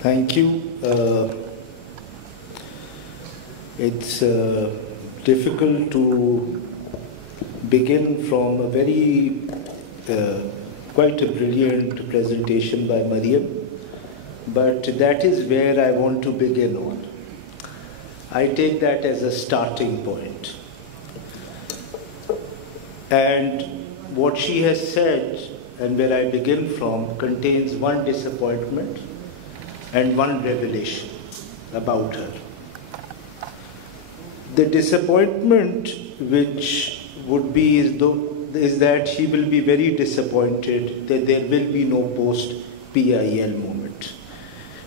Thank you. It's difficult to begin from a very quite a brilliant presentation by Mariam, but that is where I want to begin on. I take that as a starting point. And what she has said, and where I begin from, contains one disappointment and one revelation about her. The disappointment which would be is that she will be very disappointed that there will be no post-PIL movement.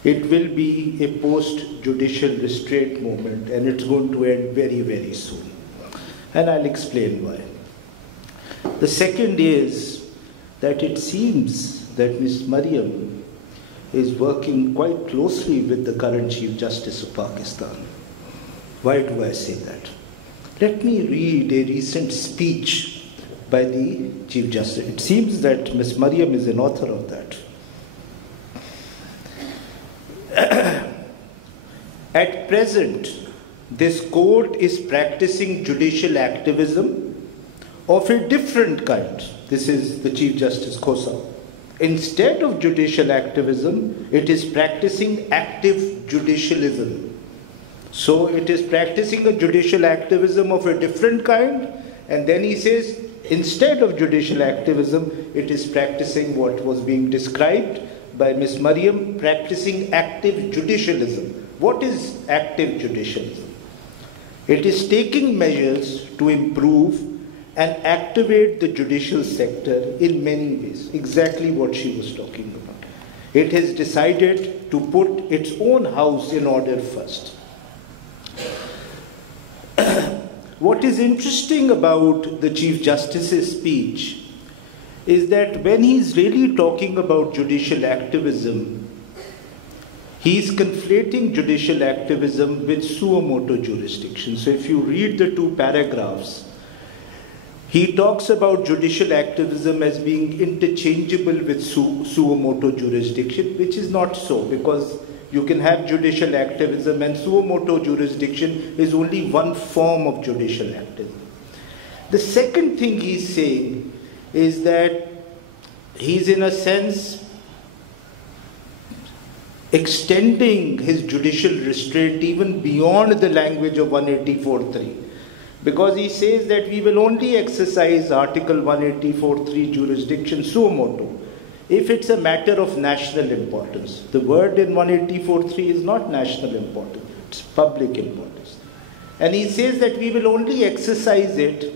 It will be a post-judicial restraint movement, and it's going to end very, very soon. And I'll explain why. The second is that it seems that Ms. Mariam is working quite closely with the current Chief Justice of Pakistan. Why do I say that? Let me read a recent speech by the Chief Justice. It seems that Ms. Mariam is an author of that. At present, this court is practicing judicial activism of a different kind. This is the Chief Justice Khosa. Instead of judicial activism, it is practicing active judicialism. So it is practicing a judicial activism of a different kind, and then he says, instead of judicial activism, it is practicing what was being described by Ms. Mariam, practicing active judicialism. What is active judicialism? It is taking measures to improve and activate the judicial sector in many ways, exactly what she was talking about. It has decided to put its own house in order first. What is interesting about the Chief Justice's speech is that when he's really talking about judicial activism, he's conflating judicial activism with suo motu jurisdiction. So if you read the two paragraphs, he talks about judicial activism as being interchangeable with suo motu jurisdiction, which is not so, because you can have judicial activism, and suo motu jurisdiction is only one form of judicial activism. The second thing he's saying is that he's in a sense extending his judicial restraint even beyond the language of 184.3. Because he says that we will only exercise Article 184.3 jurisdiction suo motu if it's a matter of national importance. The word in 184.3 is not national importance, it's public importance. And he says that we will only exercise it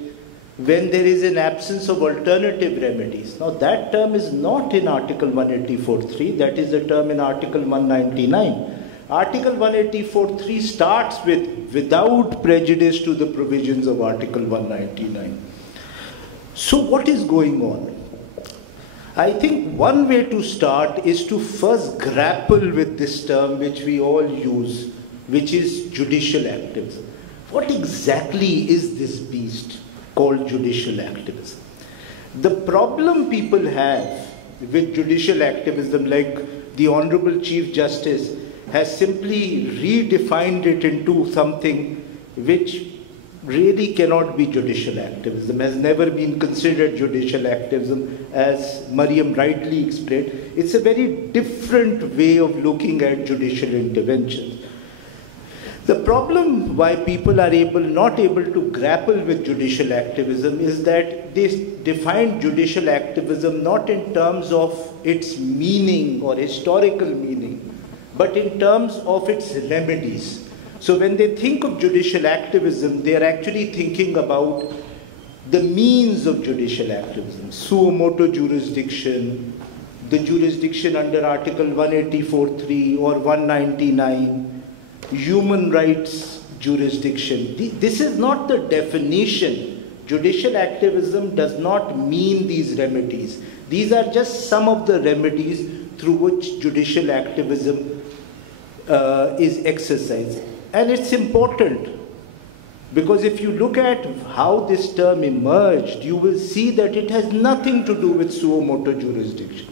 when there is an absence of alternative remedies. Now that term is not in Article 184.3, that is the term in Article 199. Article 184.3 starts with without prejudice to the provisions of Article 199. So what is going on? I think one way to start is to first grapple with this term which we all use, which is judicial activism. What exactly is this beast called judicial activism? The problem people have with judicial activism, like the Honorable Chief Justice has simply redefined it into something which really cannot be judicial activism, has never been considered judicial activism, as Mariam rightly explained. It's a very different way of looking at judicial intervention. The problem why people are not able to grapple with judicial activism is that they define judicial activism not in terms of its meaning or historical meaning, but in terms of its remedies. So when they think of judicial activism, they are actually thinking about the means of judicial activism, suo motu jurisdiction, the jurisdiction under Article 184.3 or 199, human rights jurisdiction. This is not the definition. Judicial activism does not mean these remedies. These are just some of the remedies through which judicial activism is exercised. And it's important because if you look at how this term emerged, you will see that it has nothing to do with suo motu jurisdiction.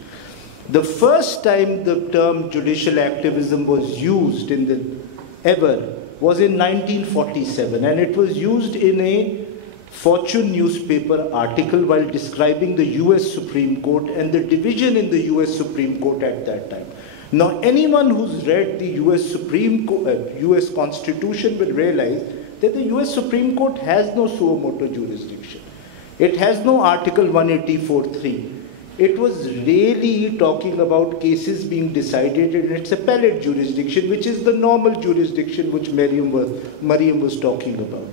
The first time the term judicial activism was used ever was in 1947, and it was used in a Fortune newspaper article while describing the US Supreme Court and the division in the US Supreme Court at that time. Now, anyone who's read the US Constitution will realize that the US Supreme Court has no suo motu jurisdiction. It has no Article 184.3. It was really talking about cases being decided in its appellate jurisdiction, which is the normal jurisdiction which Mariam was talking about.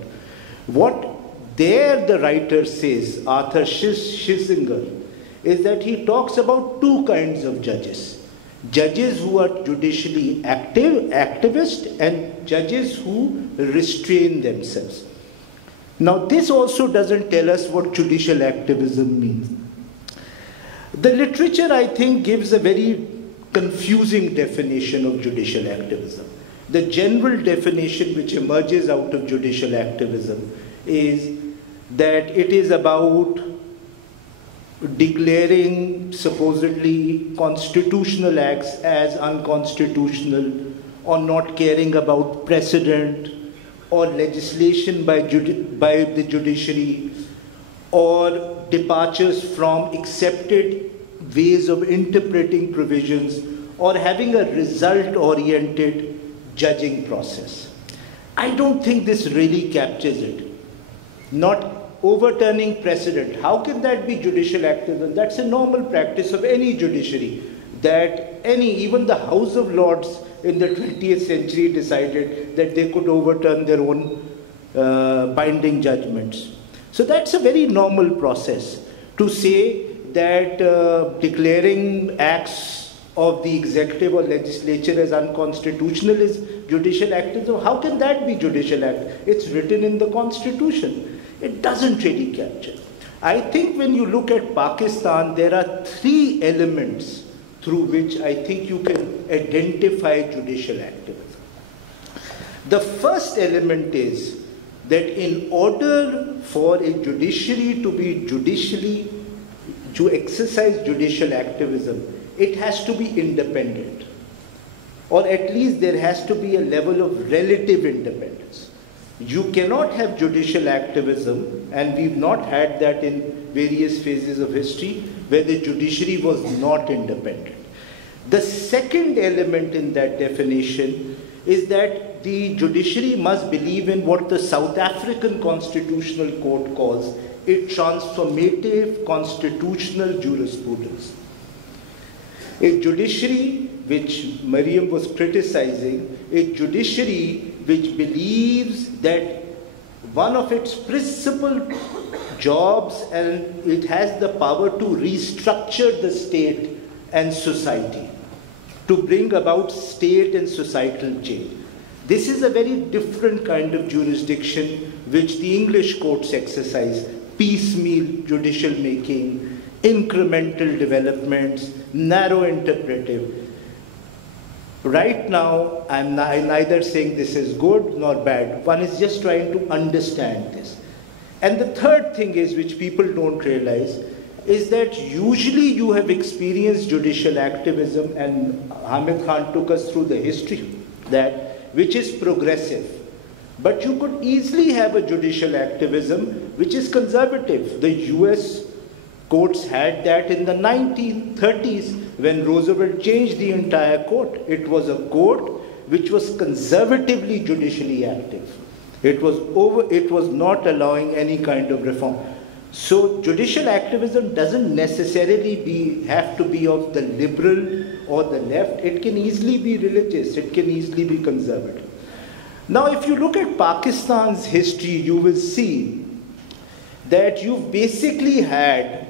What there the writer says, Arthur Schlesinger, is that he talks about two kinds of judges. Judges who are judicially activist, and judges who restrain themselves. Now, this also doesn't tell us what judicial activism means. The literature, I think, gives a very confusing definition of judicial activism. The general definition which emerges out of judicial activism is that it is about declaring supposedly constitutional acts as unconstitutional, or not caring about precedent or legislation by the judiciary, or departures from accepted ways of interpreting provisions, or having a result-oriented judging process. I don't think this really captures it. Not overturning precedent. How can that be judicial activism? That's a normal practice of any judiciary. Even the House of Lords in the 20th century decided that they could overturn their own binding judgments. So that's a very normal process. To say that declaring acts of the executive or legislature as unconstitutional is judicial activism, how can that be judicial act? It's written in the Constitution. It doesn't really capture. I think when you look at Pakistan, there are three elements through which I think you can identify judicial activism. The first element is that in order for a judiciary to exercise judicial activism, it has to be independent. Or at least there has to be a level of relative independence. You cannot have judicial activism, and we've not had that in various phases of history, where the judiciary was not independent. The second element in that definition is that the judiciary must believe in what the South African Constitutional Court calls a transformative constitutional jurisprudence. A judiciary, which Mariam was criticizing, a judiciary which believes that one of its principal jobs, and it has the power to restructure the state and society, to bring about state and societal change. This is a very different kind of jurisdiction which the English courts exercise: piecemeal judicial making, incremental developments, narrow interpretive. Right now, I'm neither saying this is good nor bad. One is just trying to understand this. And the third thing is, which people don't realize, is that usually you have experienced judicial activism, and Hamid Khan took us through the history of that, which is progressive. But you could easily have a judicial activism which is conservative. The US courts had that in the 1930s when Roosevelt changed the entire court. It was a court which was conservatively judicially active. It was not allowing any kind of reform. So judicial activism doesn't necessarily have to be of the liberal or the left. It can easily be religious. It can easily be conservative. Now, if you look at Pakistan's history, you will see that you've basically had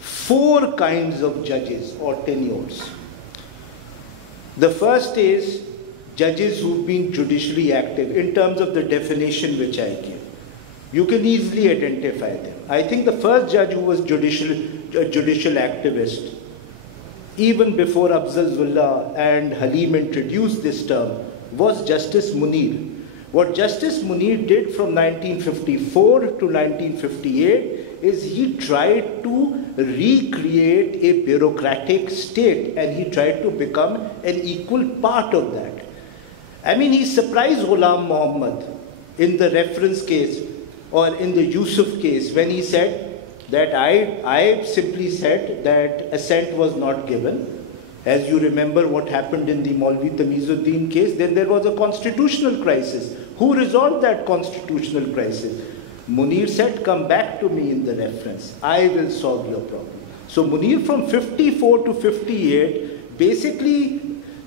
four kinds of judges or tenures. The first is judges who've been judicially active in terms of the definition which I give. You can easily identify them. I think the first judge who was a judicial activist, even before Afzal and Halim introduced this term, was Justice Munir. What Justice Munir did from 1954 to 1958 is he tried to recreate a bureaucratic state, and he tried to become an equal part of that. I mean, he surprised Ghulam Muhammad in the reference case or in the Yusuf case when he said that I simply said that assent was not given. As you remember what happened in the Maulvi Tamizuddin case, then there was a constitutional crisis. Who resolved that constitutional crisis? Munir said, come back to me in the reference. I will solve your problem. So Munir from 54 to 58 basically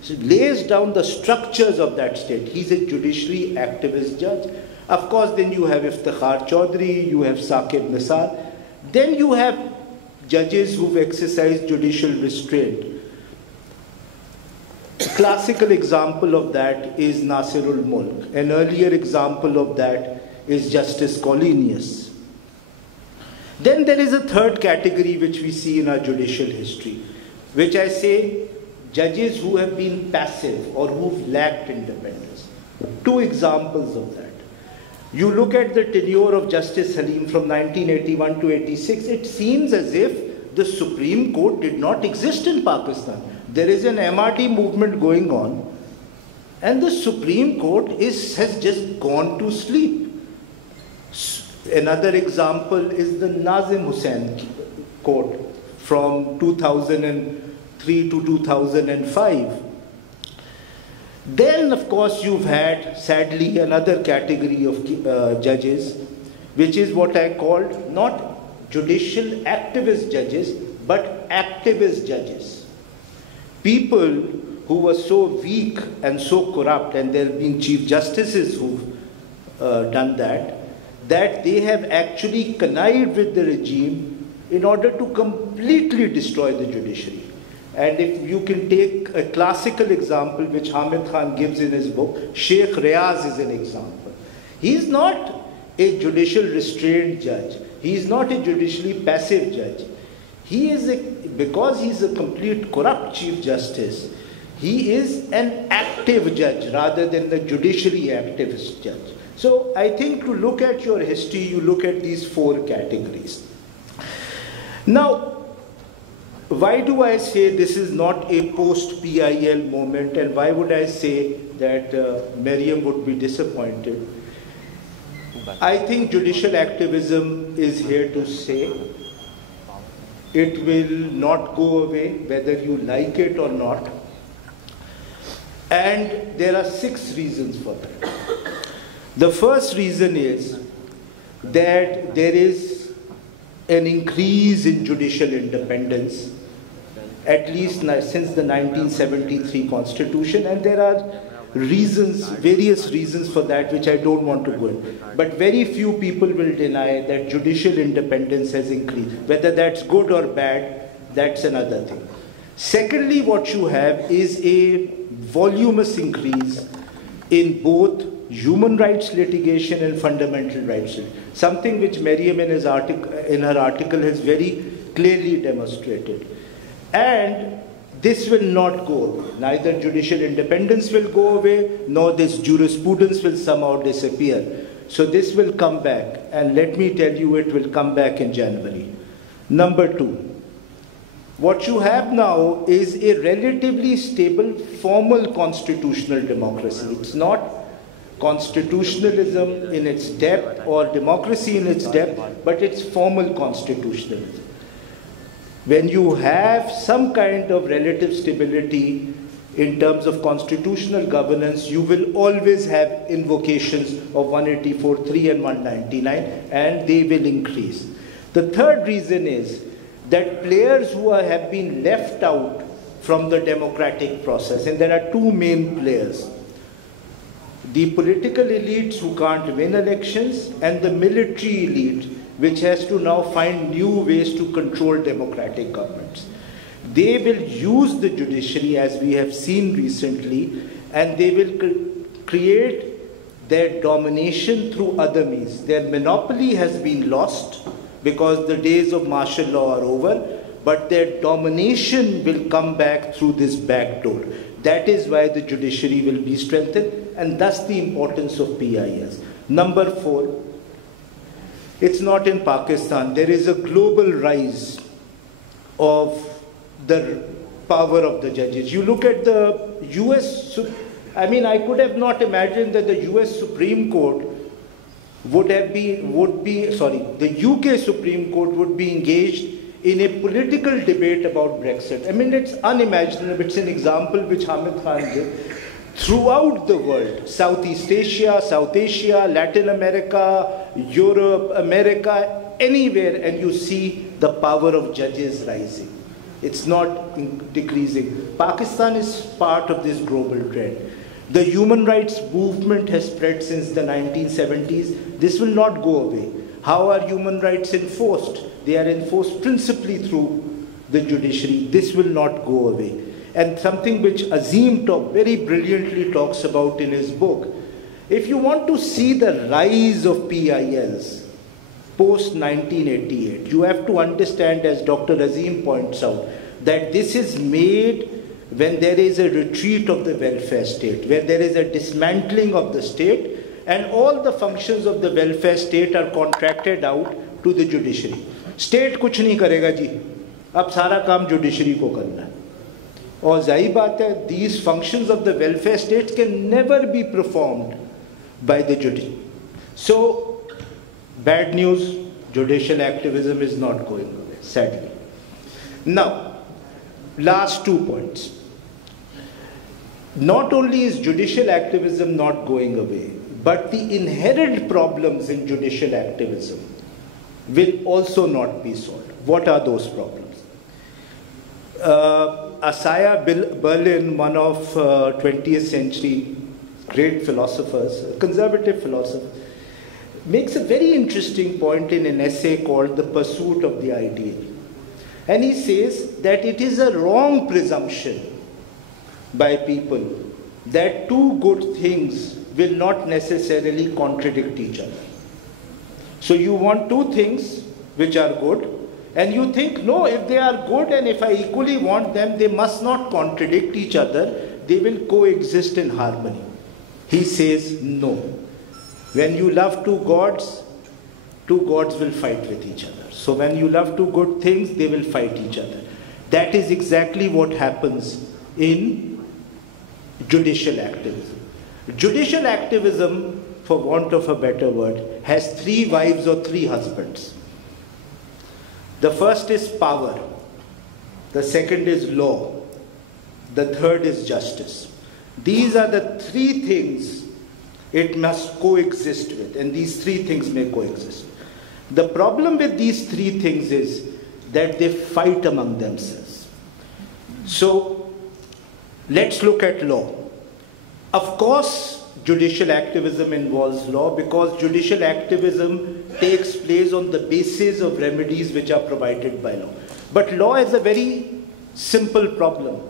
lays down the structures of that state. He's a judiciary activist judge. Of course, then you have Iftikhar Chaudhry, you have Saqib Nisar. Then you have judges who've exercised judicial restraint. A classical example of that is Nasirul Mulk. An earlier example of that is Justice Collinius. Then there is a third category which we see in our judicial history, which I say judges who have been passive or who've lacked independence. Two examples of that. You look at the tenure of Justice Halim from 1981 to 86, it seems as if the Supreme Court did not exist in Pakistan. There is an MRT movement going on, and the Supreme Court has just gone to sleep. Another example is the Nazim Hussain Court from 2003 to 2005. Then, of course, you've had, sadly, another category of judges, which is what I called not judicial activist judges, but activist judges. People who were so weak and so corrupt, and there have been chief justices who've done that, that they have actually connived with the regime in order to completely destroy the judiciary. And if you can take a classical example, which Hamid Khan gives in his book, Sheikh Riaz is an example. He is not a judicial restrained judge. He is not a judicially passive judge. He is because he is a complete corrupt Chief Justice, he is an active judge rather than the judicially activist judge. So I think to look at your history, you look at these four categories. Now, why do I say this is not a post-PIL moment, and why would I say that Maryam would be disappointed? I think judicial activism is here to stay. It will not go away, whether you like it or not. And there are 6 reasons for that. The first reason is that there is an increase in judicial independence, at least since the 1973 Constitution, and there are reasons, various reasons for that, which I don't want to go into. But very few people will deny that judicial independence has increased. Whether that's good or bad, that's another thing. Secondly, what you have is a voluminous increase in both human rights litigation and fundamental rights litigation, something which Maryam in her article has very clearly demonstrated. And this will not go away. Neither judicial independence will go away, nor this jurisprudence will somehow disappear. So this will come back, and let me tell you, it will come back in January. Number 2, what you have now is a relatively stable formal constitutional democracy. It's not constitutionalism in its depth or democracy in its depth, but it's formal constitutionalism. When you have some kind of relative stability in terms of constitutional governance, you will always have invocations of 184.3 and 199, and they will increase. The third reason is that players who have been left out from the democratic process, and there are 2 main players: the political elites who can't win elections, and the military elite, which has to now find new ways to control democratic governments. They will use the judiciary, as we have seen recently, and they will create their domination through other means. Their monopoly has been lost because the days of martial law are over, but their domination will come back through this back door. That is why the judiciary will be strengthened, and thus the importance of PILs. Number 4, It's not in Pakistan. There is a global rise of the power of the judges. You look at the US, I could have not imagined that the US Supreme Court the UK Supreme Court would be engaged in a political debate about Brexit. It's unimaginable. It's an example which Hamid Khan did. Throughout the world, Southeast Asia, South Asia, Latin America, Europe, America, anywhere, and you see the power of judges rising. It's not decreasing. Pakistan is part of this global trend. The human rights movement has spread since the 1970s. This will not go away. How are human rights enforced? They are enforced principally through the judiciary. This will not go away. And something which Azim very brilliantly talks about in his book, if you want to see the rise of PILs post-1988, you have to understand, as Dr. Azim points out, that this is made when there is a retreat of the welfare state, where there is a dismantling of the state, and all the functions of the welfare state are contracted out to the judiciary. State कुछ नहीं करेगा जी, अब सारा काम judiciary को करना है. और जाहिर बात है, these functions of the welfare state can never be performed by the judiciary. So, bad news, judicial activism is not going away, sadly. Now, last 2 points. Not only is judicial activism not going away, but the inherent problems in judicial activism will also not be solved. What are those problems? Isaiah Berlin, one of 20th century great philosophers, conservative philosopher, makes a very interesting point in an essay called The Pursuit of the Ideal. And he says that it is a wrong presumption by people that two good things will not necessarily contradict each other. So you want two things which are good, and you think, no, if they are good and if I equally want them, they must not contradict each other, they will coexist in harmony. He says, no. When you love two gods will fight with each other. So when you love two good things, they will fight each other. That is exactly what happens in judicial activism. Judicial activism, for want of a better word, has 3 wives or 3 husbands. The first is power, the second is law, the third is justice. These are the 3 things it must coexist with, and these 3 things may coexist. The problem with these 3 things is that they fight among themselves. So, let's look at law. Of course, judicial activism involves law because judicial activism takes place on the basis of remedies which are provided by law. But law is a very simple problem.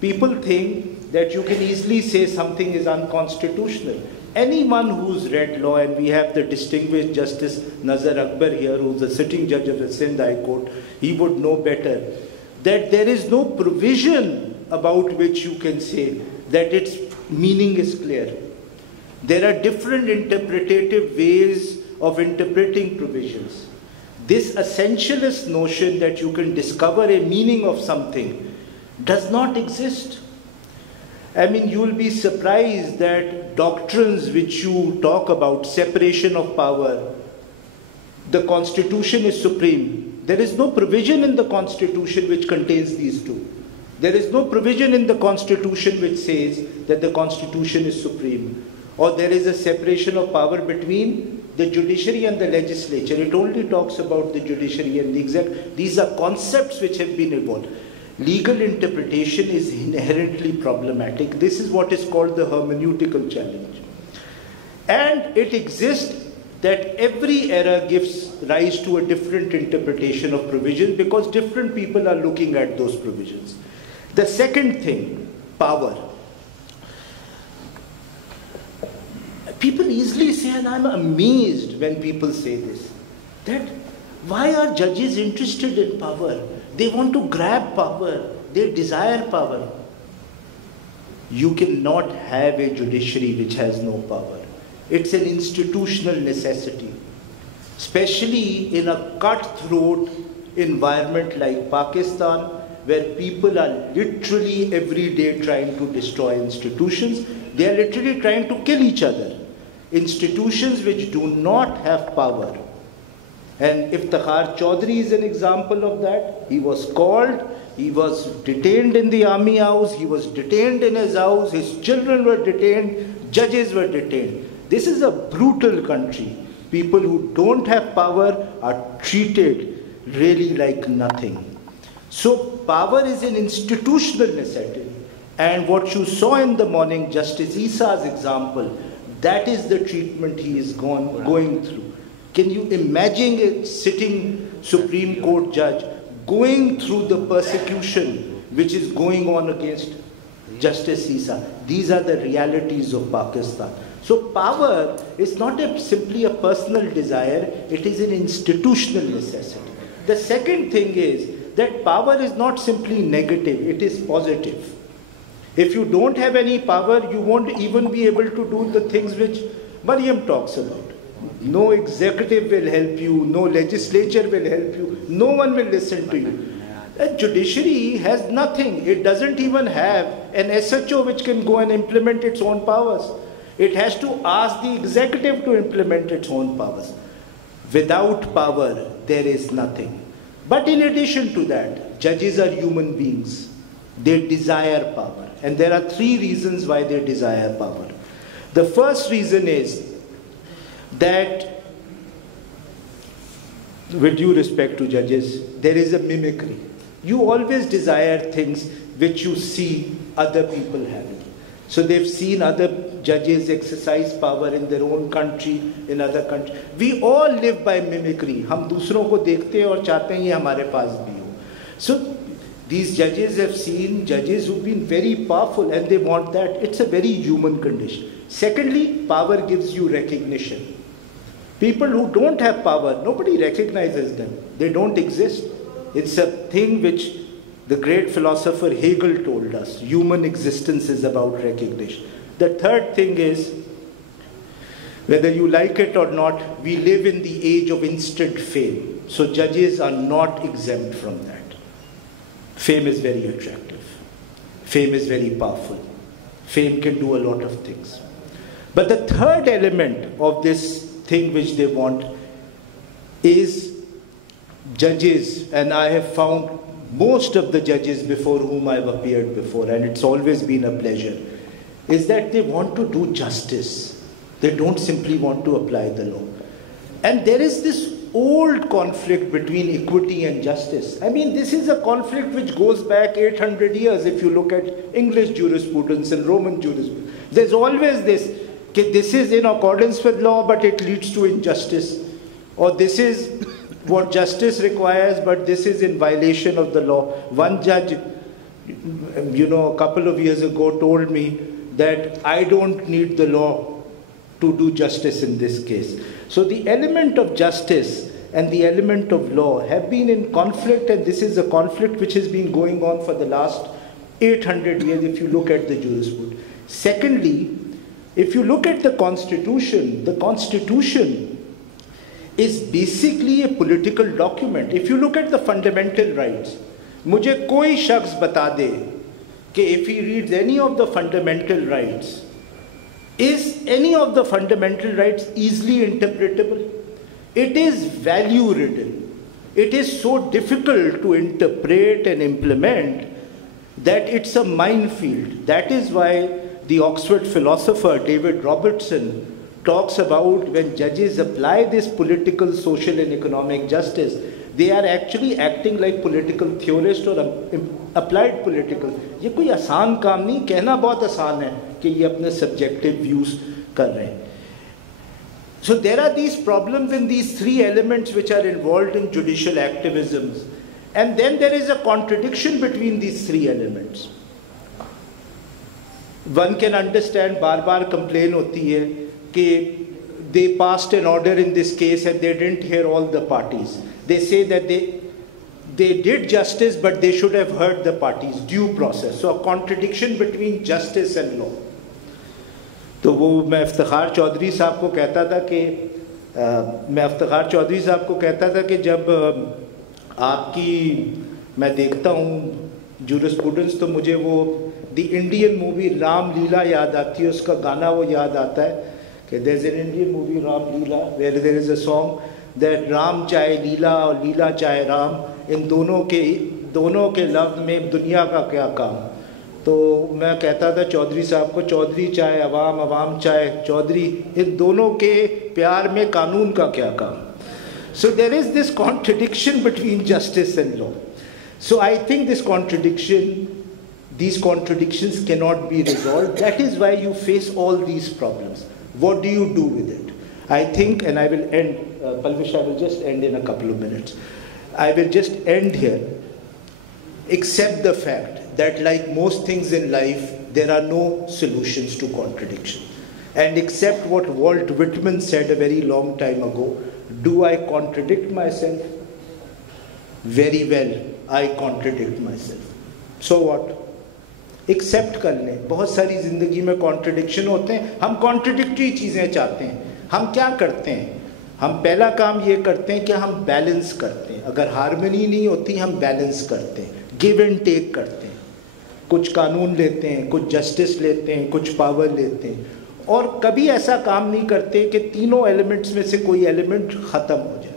People think that you can easily say something is unconstitutional. Anyone who's read law, and we have the distinguished Justice Nazar Akbar here, who's a sitting judge of the Sindh High Court, he would know better that there is no provision about which you can say that its meaning is clear. There are different interpretative ways of interpreting provisions. This essentialist notion that you can discover a meaning of something does not exist. You will be surprised that doctrines which you talk about, separation of power, the Constitution is supreme. There is no provision in the Constitution which contains these two. There is no provision in the Constitution which says that the Constitution is supreme, or there is a separation of power between the judiciary and the legislature. It only talks about the judiciary and the executive. These are concepts which have been evolved. Legal interpretation is inherently problematic. This is what is called the hermeneutical challenge. And it exists that every era gives rise to a different interpretation of provisions because different people are looking at those provisions. The second thing, power. People easily say, and I'm amazed when people say this, that why are judges interested in power? They want to grab power. They desire power. You cannot have a judiciary which has no power. It's an institutional necessity. especially in a cutthroat environment like Pakistan, where people are literally every day trying to destroy institutions. They are literally trying to kill each other. Institutions which do not have power. And Iftikhar Chaudhry is an example of that. He was called, he was detained in the army house, he was detained in his house, his children were detained, judges were detained. This is a brutal country. People who don't have power are treated really like nothing. So power is an institutional necessity. And what you saw in the morning, Justice Isa's example, that is the treatment he is going through. Can you imagine a sitting Supreme Court judge going through the persecution which is going on against Justice Isa? These are the realities of Pakistan. So power is not simply a personal desire, it is an institutional necessity. The second thing is that power is not simply negative, it is positive. If you don't have any power, you won't even be able to do the things which Maryam talks about. No executive will help you, no legislature will help you, no one will listen to you. The judiciary has nothing. It doesn't even have an SHO which can go and implement its own powers. It has to ask the executive to implement its own powers. Without power, there is nothing. But in addition to that, judges are human beings. They desire power. And there are three reasons why they desire power. The first reason is that, with due respect to judges, there is a mimicry. You always desire things which you see other people having. So they've seen other judges exercise power in their own country, in other countries. We all live by mimicry. हम दूसरों को देखते हैं और चाहते हैं ये हमारे पास भी हो. So these judges have seen judges who've been very powerful and they want that. It's a very human condition. Secondly, power gives you recognition. People who don't have power, nobody recognizes them. They don't exist. It's a thing which the great philosopher Hegel told us. Human existence is about recognition. The third thing is, whether you like it or not, we live in the age of instant fame. So judges are not exempt from that. Fame is very attractive. Fame is very powerful. Fame can do a lot of things. But the third element of this thing which they want is judges, and I have found most of the judges before whom I've appeared before, and it's always been a pleasure, is that they want to do justice. They don't simply want to apply the law. And there is this old conflict between equity and justice. I mean, this is a conflict which goes back 800 years if you look at English jurisprudence and Roman jurisprudence. There's always this is in accordance with law, but it leads to injustice. Or this is what justice requires, but this is in violation of the law. One judge, a couple of years ago told me that I don't need the law to do justice in this case. So the element of justice and the element of law have been in conflict, and this is a conflict which has been going on for the last 800 years if you look at the jurisprudence. Secondly, if you look at the Constitution is basically a political document. If you look at the fundamental rights, मुझे कोई शख्स बता दे कि if he reads any of the fundamental rights, is any of the fundamental rights easily interpretable? It is value ridden. It is so difficult to interpret and implement that it's a minefield. That is why the Oxford philosopher David Robertson talks about when judges apply this political, social and economic justice, they are actually acting like political theorists or applied political. ये कोई आसान काम नहीं, कहना बहुत आसान है कि ये अपने subjective views कर रहे हैं. So there are these problems in these three elements which are involved in judicial activisms. And then there is a contradiction between these three elements. One can understand, बार-बार complain होती है कि they passed an order in this case and they didn't hear all the parties. They say that they did justice, but they should have heard the parties, due process. So a contradiction between justice and law. तो वो मैं इफ्तिखार चौधरी साहब को कहता था कि मैं इफ्तिखार चौधरी साहब को कहता था कि जब मैं देखता हूँ जूरिस्प्रूडेंस तो मुझे वो द इंडियन मूवी राम लीला याद आती है, उसका गाना वो याद आता है कि there is an Indian movie Ram Leela where there is a song that Ram चाहे लीला और लीला चाहे राम, इन दोनों के लव में दुनिया का क्या काम। तो मैं कहता था चौधरी साहब को, चौधरी चाहे अवाम, अवाम चाहे चौधरी, इन दोनों के प्यार में कानून का क्या काम। So there is this contradiction between justice and law. So I think these contradictions cannot be resolved. That is why you face all these problems. What do you do with it? I think, and I will end, Palvish, I will just end in a couple of minutes. I will just end here. Accept the fact that like most things in life, there are no solutions to contradiction. And accept what Walt Whitman said a very long time ago. Do I contradict myself? Very well. I contradict myself. So what? Accept कर लें. बहुत सारी ज़िंदगी में contradiction होते हैं, हम contradictory चीज़ें चाहते हैं. हम क्या करते हैं? हम पहला काम ये करते हैं कि हम बैलेंस करते हैं. अगर हारमोनी नहीं होती हम बैलेंस करते हैं, गिव एंड टेक करते हैं. कुछ कानून लेते हैं, कुछ जस्टिस लेते हैं, कुछ पावर लेते हैं, और कभी ऐसा काम नहीं करते कि तीनों एलिमेंट्स में से कोई एलिमेंट ख़त्म हो जाए.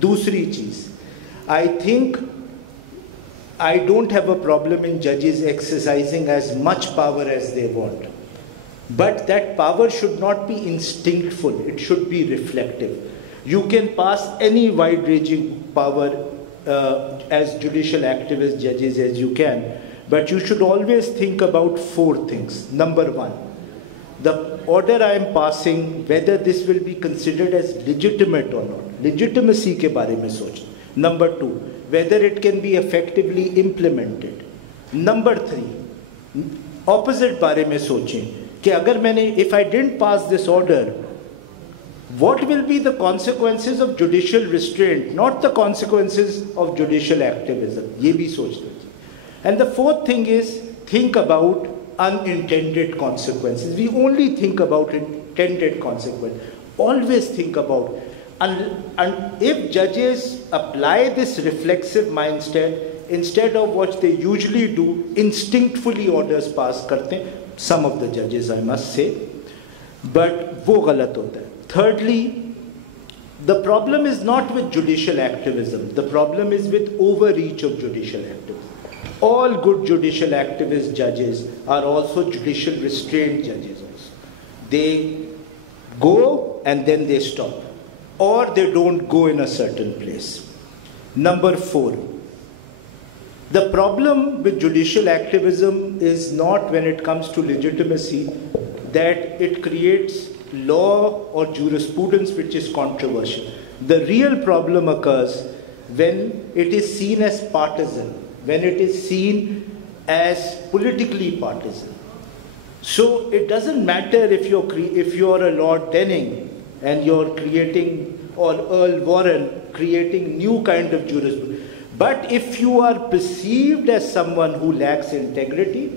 दूसरी चीज़, I think I don't have a problem in judges exercising as much power as they want. But that power should not be instinctful, it should be reflective. You can pass any wide-ranging power as judicial activist judges as you can, but you should always think about 4 things. Number 1, the order I am passing, whether this will be considered as legitimate or not. Legitimacy के बारे में सोचना. Number 2, whether it can be effectively implemented. Number 3, opposite बारे में सोचें कि अगर if I didn't pass this order, what will be the consequences of judicial restraint, not the consequences of judicial activism. ये भी सोच लीजिए. And the 4th thing is, think about unintended consequences. We only think about intended consequences. Always think about. And if judges apply this reflexive mindset, instead of what they usually do, instinctfully orders pass करते हैं, some of the judges I must say, but वो गलत होता है. Thirdly, the problem is not with judicial activism, the problem is with overreach of judicial activism. All good judicial activist judges are also judicial restraint judges also. They go and then they stop, or they don't go in a certain place. Number 4, the problem with judicial activism is not when it comes to legitimacy that it creates law or jurisprudence which is controversial. The real problem occurs when it is seen as partisan, when it is seen as politically partisan. So it doesn't matter if you're a Lord Denning and you're creating, or Earl Warren creating new kind of jurisprudence. But if you are perceived as someone who lacks integrity,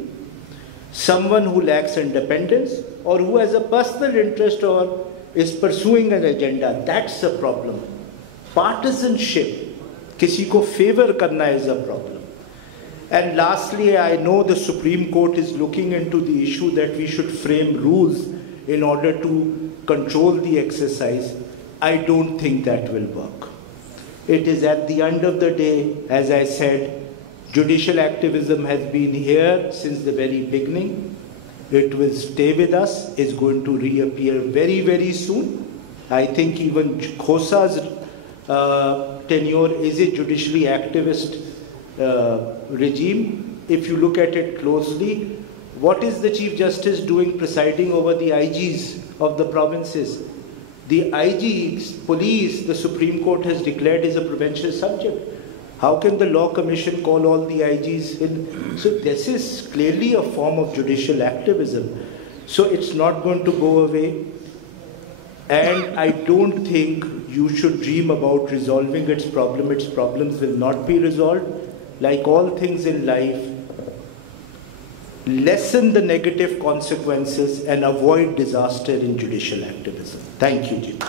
someone who lacks independence, or who has a personal interest or is pursuing an agenda, that's a problem. Partisanship, किसी को favor करना is a problem. And lastly, I know the Supreme Court is looking into the issue that we should frame rules in order to control the exercise. I don't think that will work. It is at the end of the day, as I said, judicial activism has been here since the very beginning. It will stay with us. It's going to reappear very, very soon. I think even Khosa's tenure is a judicially activist regime. If you look at it closely, what is the Chief Justice doing presiding over the IGs of the provinces? The IGs, police, the Supreme Court has declared is a provincial subject. How can the Law Commission call all the IGs in? So this is clearly a form of judicial activism. So it's not going to go away. And I don't think you should dream about resolving its problem. Its problems will not be resolved. Like all things in life, lessen the negative consequences and avoid disaster in judicial activism. Thank you, Ji.